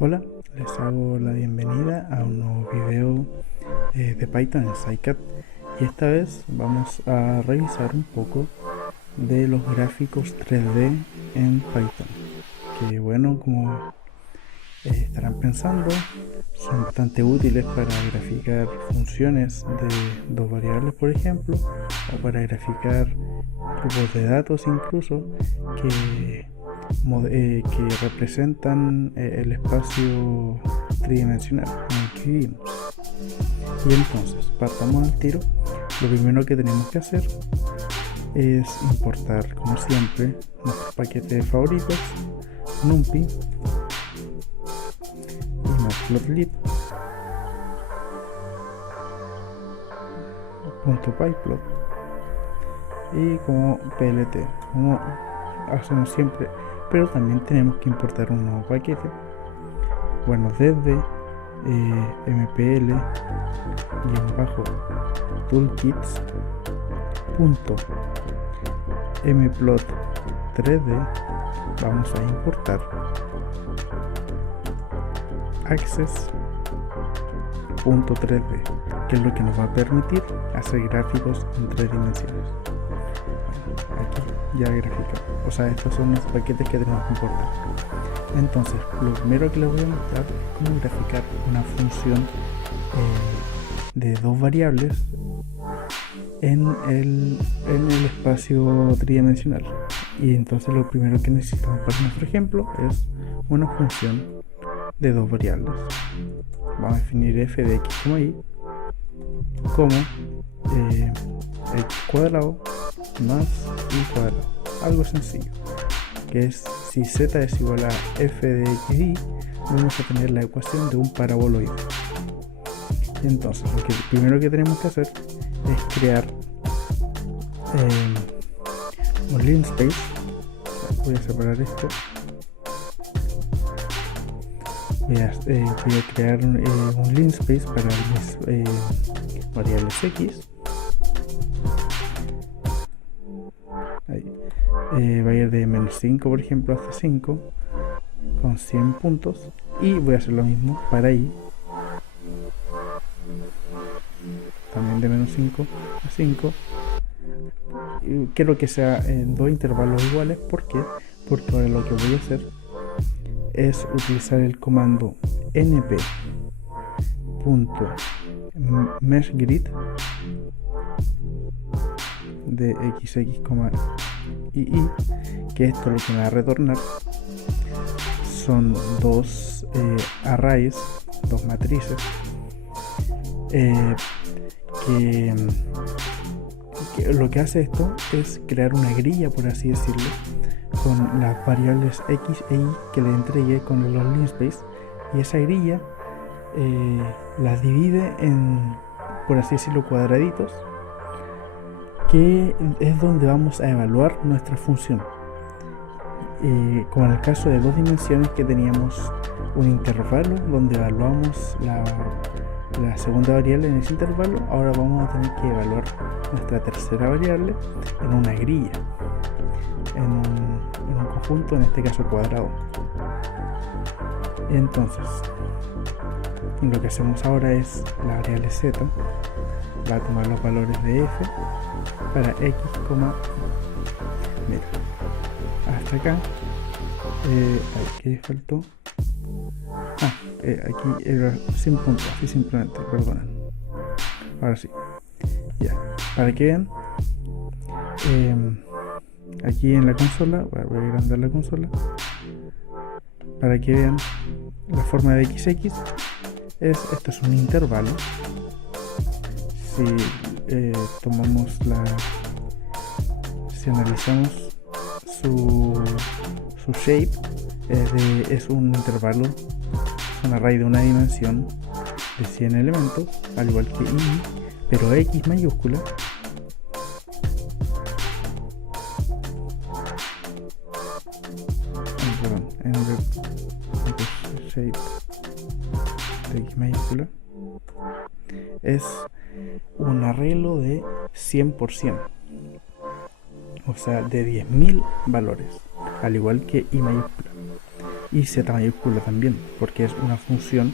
Hola, les hago la bienvenida a un nuevo video de Python en Scikit, y esta vez vamos a revisar un poco de los gráficos 3D en Python, que bueno, como estarán pensando, son bastante útiles para graficar funciones de dos variables, por ejemplo, o para graficar grupos de datos incluso que representan el espacio tridimensional en el que vivimos. Y entonces, partamos al tiro. Lo primero que tenemos que hacer es importar, como siempre, nuestros paquetes favoritos, NumPy y Matplotlib, .pyplot y como plt, como hacemos siempre. Pero también tenemos que importar un nuevo paquete, bueno, desde mpl-toolkits.mplot3d vamos a importar access.3d, que es lo que nos va a permitir hacer gráficos en 3 dimensiones. Aquí ya graficamos, o sea, estos son los paquetes que tenemos que importar. Entonces, lo primero que les voy a mostrar es cómo graficar una función de dos variables en el espacio tridimensional. Y entonces lo primero que necesitamos para nuestro ejemplo es una función de dos variables. Vamos a definir f de x, y como x cuadrado más y cuadrado, algo sencillo, que es si z es igual a f de xy, vamos a tener la ecuación de un paraboloide. Entonces, lo primero que tenemos que hacer es crear un linspace. Voy a separar esto. Voy a crear un linspace para mis variables x. Va a ir de -5, por ejemplo, hasta 5 con 100 puntos, y voy a hacer lo mismo para y, también de -5 a 5. Y quiero que sea en dos intervalos iguales. ¿Por qué? Porque ahora lo que voy a hacer es utilizar el comando np.meshGrid de xx, y que esto lo que me va a retornar son dos arrays, dos matrices que lo que hace esto es crear una grilla, por así decirlo, con las variables x e y que le entregué con los linspace, y esa grilla las divide en, por así decirlo, cuadraditos, que es donde vamos a evaluar nuestra función. Como en el caso de dos dimensiones, que teníamos un intervalo donde evaluamos la segunda variable en ese intervalo, ahora vamos a tener que evaluar nuestra tercera variable en una grilla, en un conjunto, en este caso cuadrado. Entonces, lo que hacemos ahora es la variable z va a tomar los valores de f para x, mira, hasta acá. ¿Qué faltó? Aquí era sin punto, así simplemente, perdonen. Ahora sí, ya, para que vean, aquí en la consola, voy a agrandar la consola para que vean la forma de xx. Esto es un intervalo. Si si analizamos su shape, es un intervalo, un array de una dimensión de 100 elementos, al igual que y, pero x mayúscula en el shape de x mayúscula es un arreglo de 100%, o sea, de 10.000 valores, al igual que i mayúscula. y Z mayúscula también, porque es una función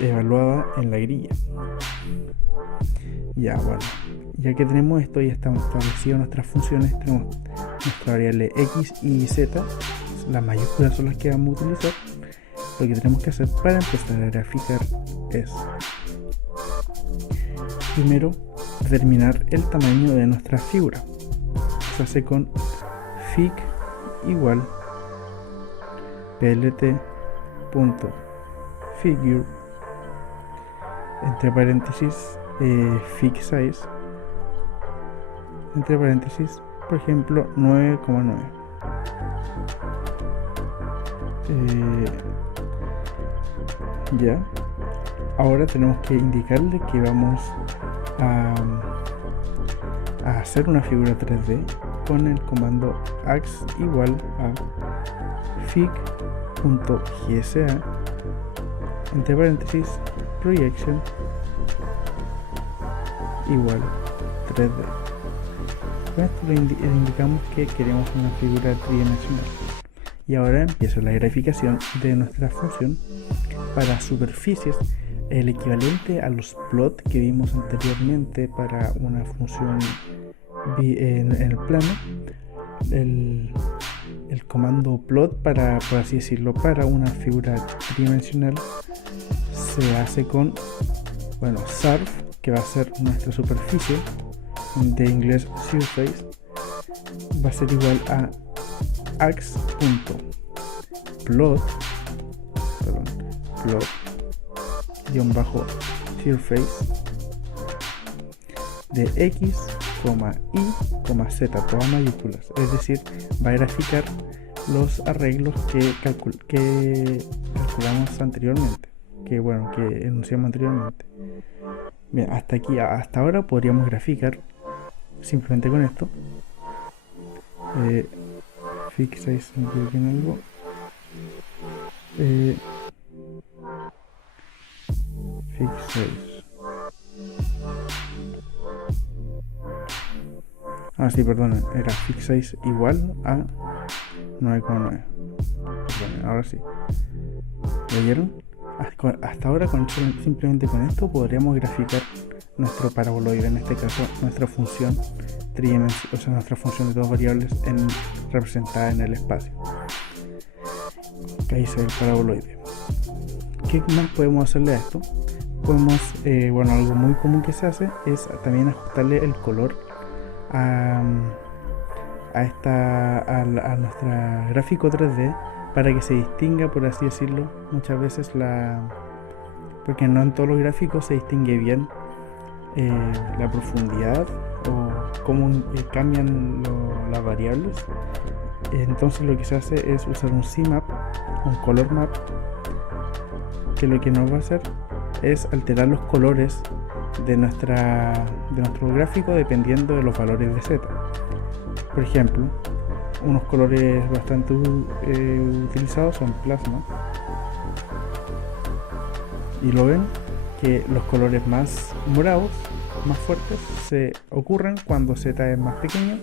evaluada en la grilla. Ya, bueno, ya que tenemos esto y estamos establecidas nuestras funciones, tenemos nuestra variable x y z, las mayúsculas son las que vamos a utilizar. Lo que tenemos que hacer para empezar a graficar es primero determinar el tamaño de nuestra figura. Se hace con fig igual plt.figure entre paréntesis fig size entre paréntesis, por ejemplo 9,9. Ya, ahora tenemos que indicarle que vamos a hacer una figura 3D con el comando ax igual a fig.gsa entre paréntesis projection igual 3D. Con esto le indicamos que queremos una figura tridimensional. Y ahora empieza la graficación de nuestra función para superficies, el equivalente a los plot que vimos anteriormente para una función en el plano. El comando plot, para, por así decirlo, para una figura tridimensional se hace con, bueno, surf, que va a ser nuestra superficie, de inglés surface, va a ser igual a ax.plot surface de x, y, z, todas mayúsculas. Es decir, va a graficar los arreglos que calculamos anteriormente, que enunciamos anteriormente. Bien, hasta ahora podríamos graficar simplemente con esto. Fig size, me equivoqué en algo. Fig size. Sí, perdón, era fig size igual a 9,9. Ahora sí. ¿Leyeron? Hasta ahora simplemente con esto podríamos graficar nuestro paraboloide, en este caso nuestra función tridimensional, o sea, nuestra función de dos variables representada en el espacio. Ahí se ve el paraboloide. ¿Qué más podemos hacerle a esto? Podemos, algo muy común que se hace es también ajustarle el color a nuestra gráfico 3D para que se distinga, por así decirlo, muchas veces porque no en todos los gráficos se distingue bien la profundidad o cómo cambian las variables. Entonces lo que se hace es usar un CMap, un color map, que lo que nos va a hacer es alterar los colores de nuestro gráfico dependiendo de los valores de Z. Por ejemplo, unos colores bastante utilizados son plasma, y lo ven que los colores más morados, más fuertes, se ocurren cuando Z es más pequeño,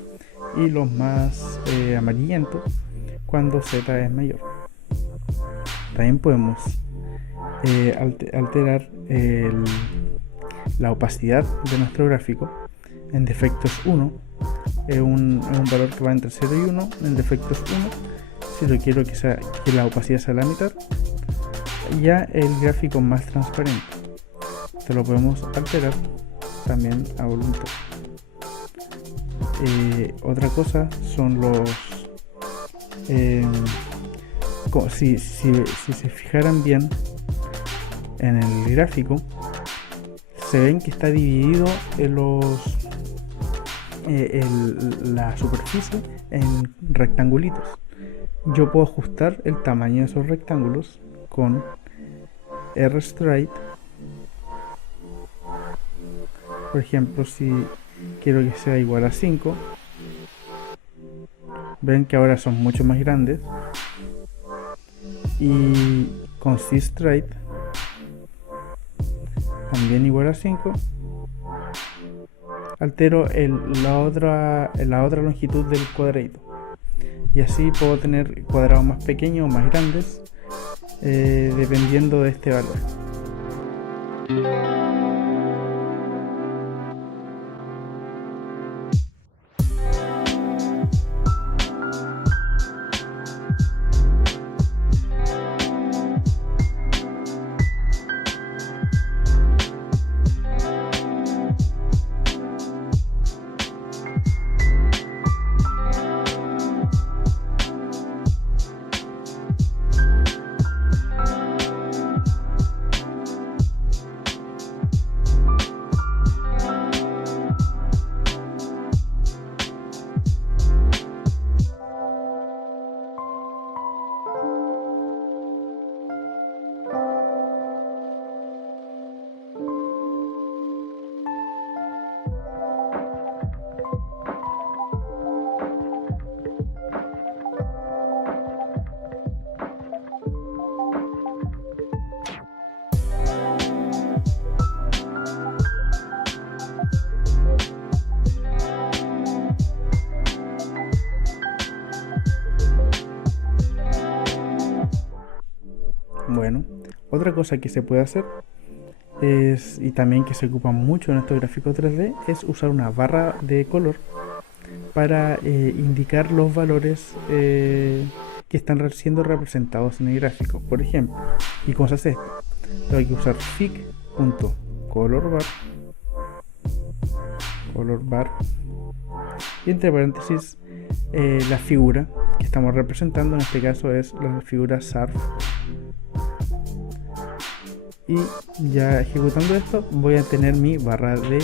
y los más amarillentos cuando Z es mayor. También podemos alterar la opacidad de nuestro gráfico en defectos 1. Es un valor que va entre 0 y 1 en defectos 1. Si lo quiero que la opacidad sea la mitad, ya el gráfico más transparente, esto lo podemos alterar también a voluntad. Otra cosa son si se fijaran bien en el gráfico, se ven que está dividido la superficie en rectangulitos. Yo puedo ajustar el tamaño de esos rectángulos con rstride. Por ejemplo, si quiero que sea igual a 5, ven que ahora son mucho más grandes. Y con cstride también igual a 5, altero la otra longitud del cuadradito, y así puedo tener cuadrados más pequeños o más grandes dependiendo de este valor. Bueno, otra cosa que se puede hacer es, y también que se ocupa mucho en estos gráficos 3D, es usar una barra de color para indicar los valores que están siendo representados en el gráfico. Por ejemplo, ¿y cómo se hace esto? Tengo que usar fig.colorBar, y entre paréntesis la figura que estamos representando, en este caso es la figura surf. Y ya ejecutando esto voy a tener mi barra de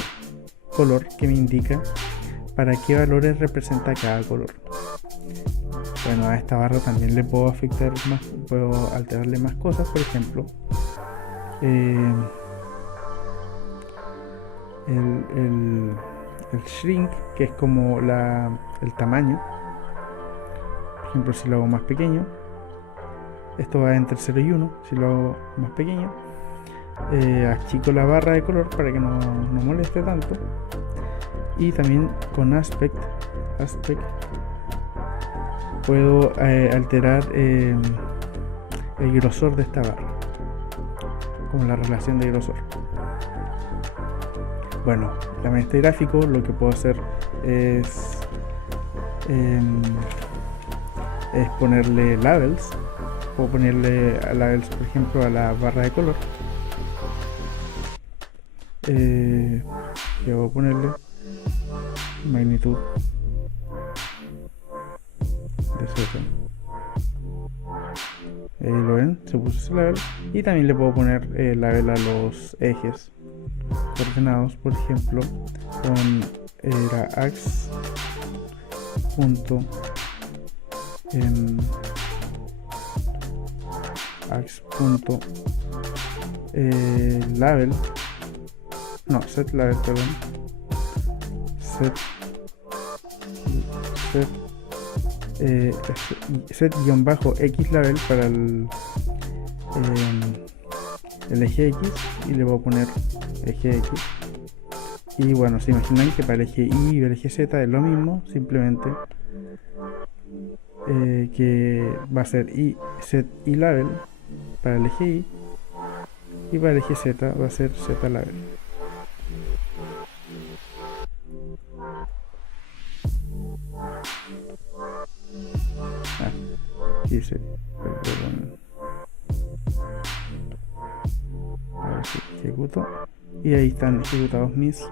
color que me indica para qué valores representa cada color. Bueno, a esta barra también le puedo afectar más, puedo alterarle más cosas, por ejemplo el shrink, que es como el tamaño. Por ejemplo, si lo hago más pequeño, esto va entre 0 y 1. Si lo hago más pequeño, achico la barra de color para que no moleste tanto. Y también con aspect puedo alterar el grosor de esta barra, como la relación de grosor. Bueno, también este gráfico lo que puedo hacer es ponerle labels. Puedo ponerle labels, por ejemplo, a la barra de color. Yo voy a ponerle magnitud de Z. Lo ven, se puso ese label. Y también le puedo poner label a los ejes coordenados, por ejemplo, con ax punto label, no, set label, perdón, set x label para el eje X, y le voy a poner eje X. Y bueno, se imaginan que para el eje Y y el eje Z es lo mismo, simplemente que va a ser set y label para el eje Y, y para el eje Z va a ser Z label. Aquí se ejecuto, y ahí están ejecutados mis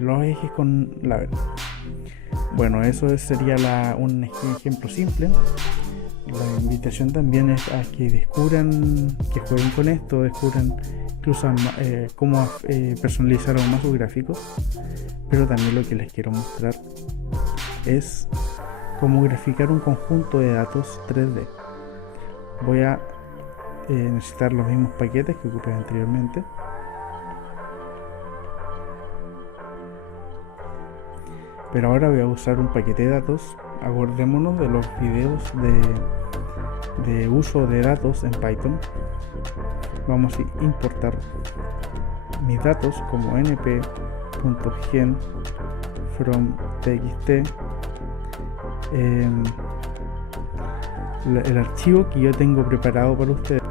los ejes con label. Bueno, eso sería un ejemplo simple. La invitación también es a que descubran, que jueguen con esto, descubran incluso cómo personalizar aún más sus gráficos. Pero también lo que les quiero mostrar es cómo graficar un conjunto de datos 3D. Voy a necesitar los mismos paquetes que ocupé anteriormente. Pero ahora voy a usar un paquete de datos. Acordémonos de los videos de uso de datos en Python, vamos a importar mis datos como np.gen from txt, el archivo que yo tengo preparado para ustedes.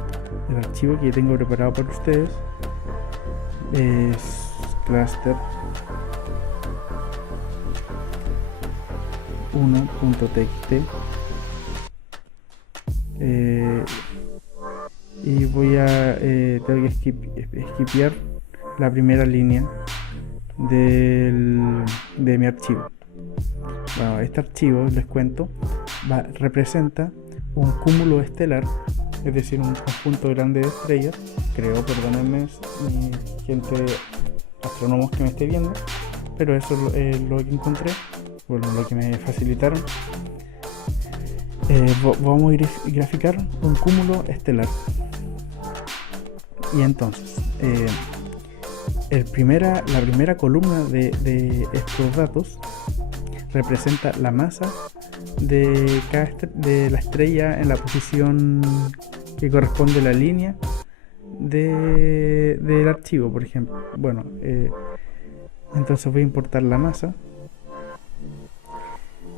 El archivo que yo tengo preparado para ustedes es cluster 1.txt, y voy a tengo que skipear la primera línea de mi archivo. Bueno, este archivo, les cuento, representa un cúmulo estelar, es decir, un conjunto grande de estrellas. Creo, perdónenme mi gente astrónomos que me esté viendo, pero eso es lo que encontré, bueno, lo que me facilitaron. Vamos a graficar un cúmulo estelar, y entonces la primera columna de estos datos representa la masa de la estrella en la posición que corresponde a la línea del archivo, por ejemplo. Bueno, entonces voy a importar la masa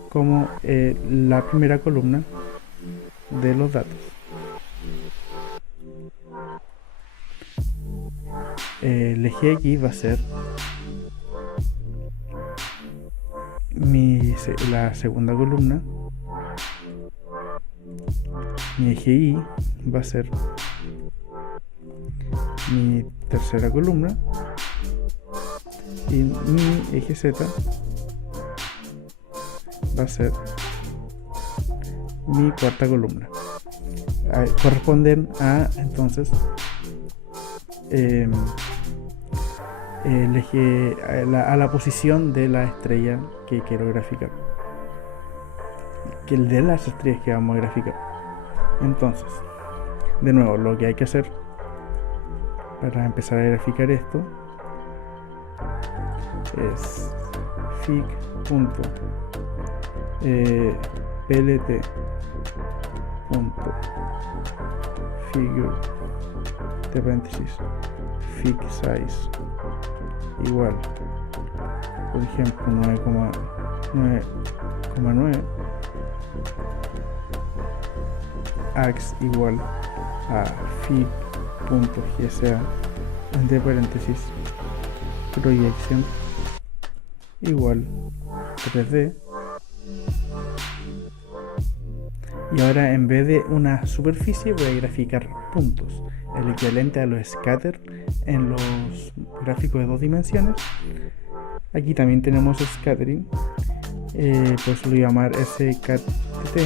como la primera columna de los datos. El eje X va a ser la segunda columna. Mi eje Y va a ser mi tercera columna, y mi eje Z va a ser mi cuarta columna. Corresponden a entonces el eje a la posición de la estrella que quiero graficar, que el de las estrellas que vamos a graficar. Entonces, de nuevo, lo que hay que hacer para empezar a graficar esto es fig.plt.figure de paréntesis fig size igual, por ejemplo, 9,9, ax igual a fig.gsa entre paréntesis projection igual 3D. Y ahora, en vez de una superficie, voy a graficar puntos, el equivalente a los scatter en los gráficos de 2 dimensiones. Aquí también tenemos scattering, pues lo voy a llamar SCTT.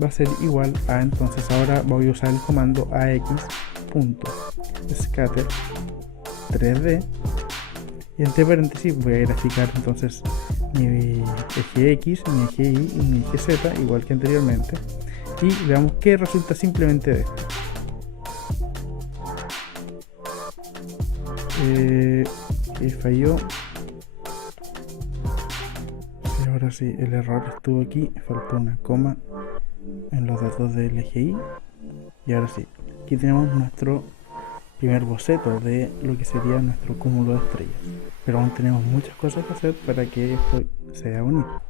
Va a ser igual a, entonces ahora voy a usar el comando ax.scatter 3D, y entre paréntesis voy a graficar entonces mi eje X, mi eje Y y mi eje Z, igual que anteriormente, y veamos qué resulta simplemente de esto. Que falló. Y ahora sí, el error estuvo aquí, faltó una coma en los datos del eje Y. Y ahora sí, aquí tenemos nuestro primer boceto de lo que sería nuestro cúmulo de estrellas, pero aún tenemos muchas cosas que hacer para que esto sea bonito.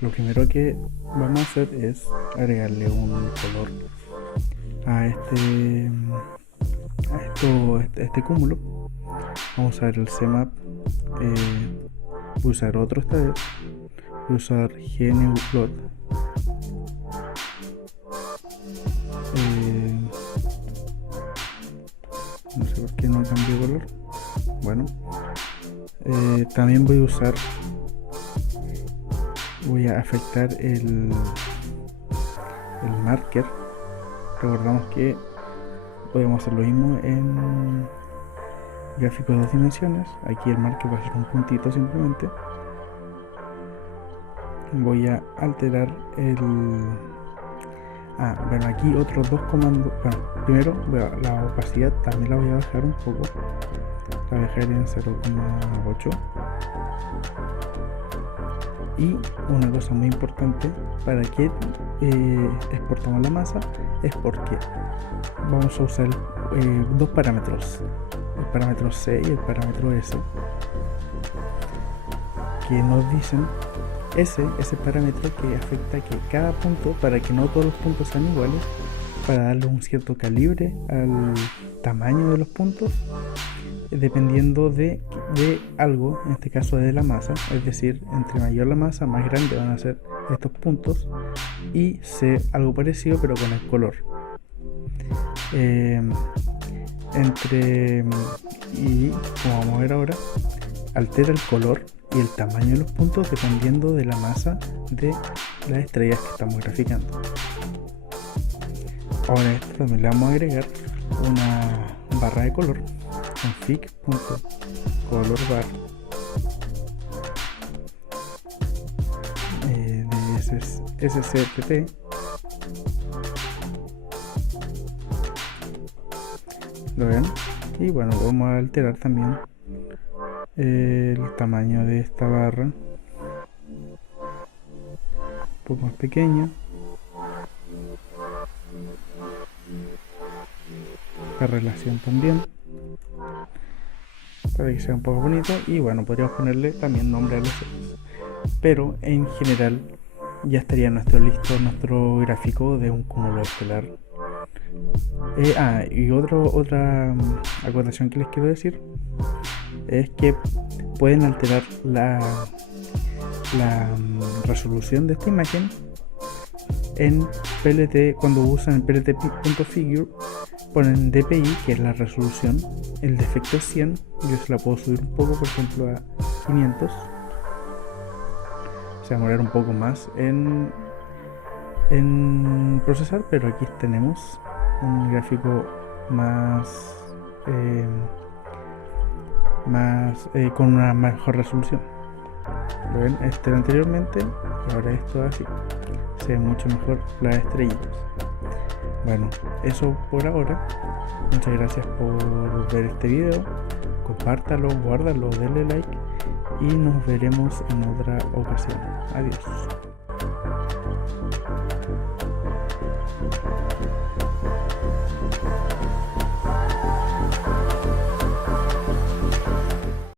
Lo primero que vamos a hacer es agregarle un color a este cúmulo. Vamos a usar el CMap, voy a usar otro esta vez, voy a usar GNUplot, no sé por qué no cambió color. Bueno, también voy a afectar el marker. Recordamos que podemos hacer lo mismo en gráficos de 2 dimensiones. Aquí el marker va a ser un puntito simplemente. Voy a alterar bueno, aquí otros dos comandos. Bueno, primero la opacidad también la voy a bajar un poco, la voy a dejar en 0,8, Y una cosa muy importante para que exportamos la masa es porque vamos a usar dos parámetros, el parámetro C y el parámetro S, que nos dicen ese parámetro que afecta que cada punto, para que no todos los puntos sean iguales, para darle un cierto calibre al tamaño de los puntos, dependiendo de algo, en este caso de la masa, es decir, entre mayor la masa, más grande van a ser estos puntos, y C algo parecido pero con el color. Y como vamos a ver ahora, altera el color y el tamaño de los puntos dependiendo de la masa de las estrellas que estamos graficando. Ahora a esto también le vamos a agregar una barra de color, config.colorBar de SCTP. ¿Lo ven? Y bueno, vamos a alterar también el tamaño de esta barra, un poco más pequeña, la relación también, para que sea un poco bonito. Y bueno, podríamos ponerle también nombre a los celdas, pero en general ya estaría nuestro gráfico de un cúmulo estelar. Y otra acotación que les quiero decir es que pueden alterar la resolución de esta imagen en PLT. Cuando usan el PLT.figure ponen DPI, que es la resolución, el defecto es 100, yo se la puedo subir un poco, por ejemplo a 500, se va a demorar un poco más en procesar, pero aquí tenemos un gráfico con una mejor resolución. Lo ven, este era anteriormente y ahora esto así, se ve mucho mejor las estrellitas. Bueno, eso por ahora. Muchas gracias por ver este video, compártalo, guárdalo, denle like y nos veremos en otra ocasión. Adiós.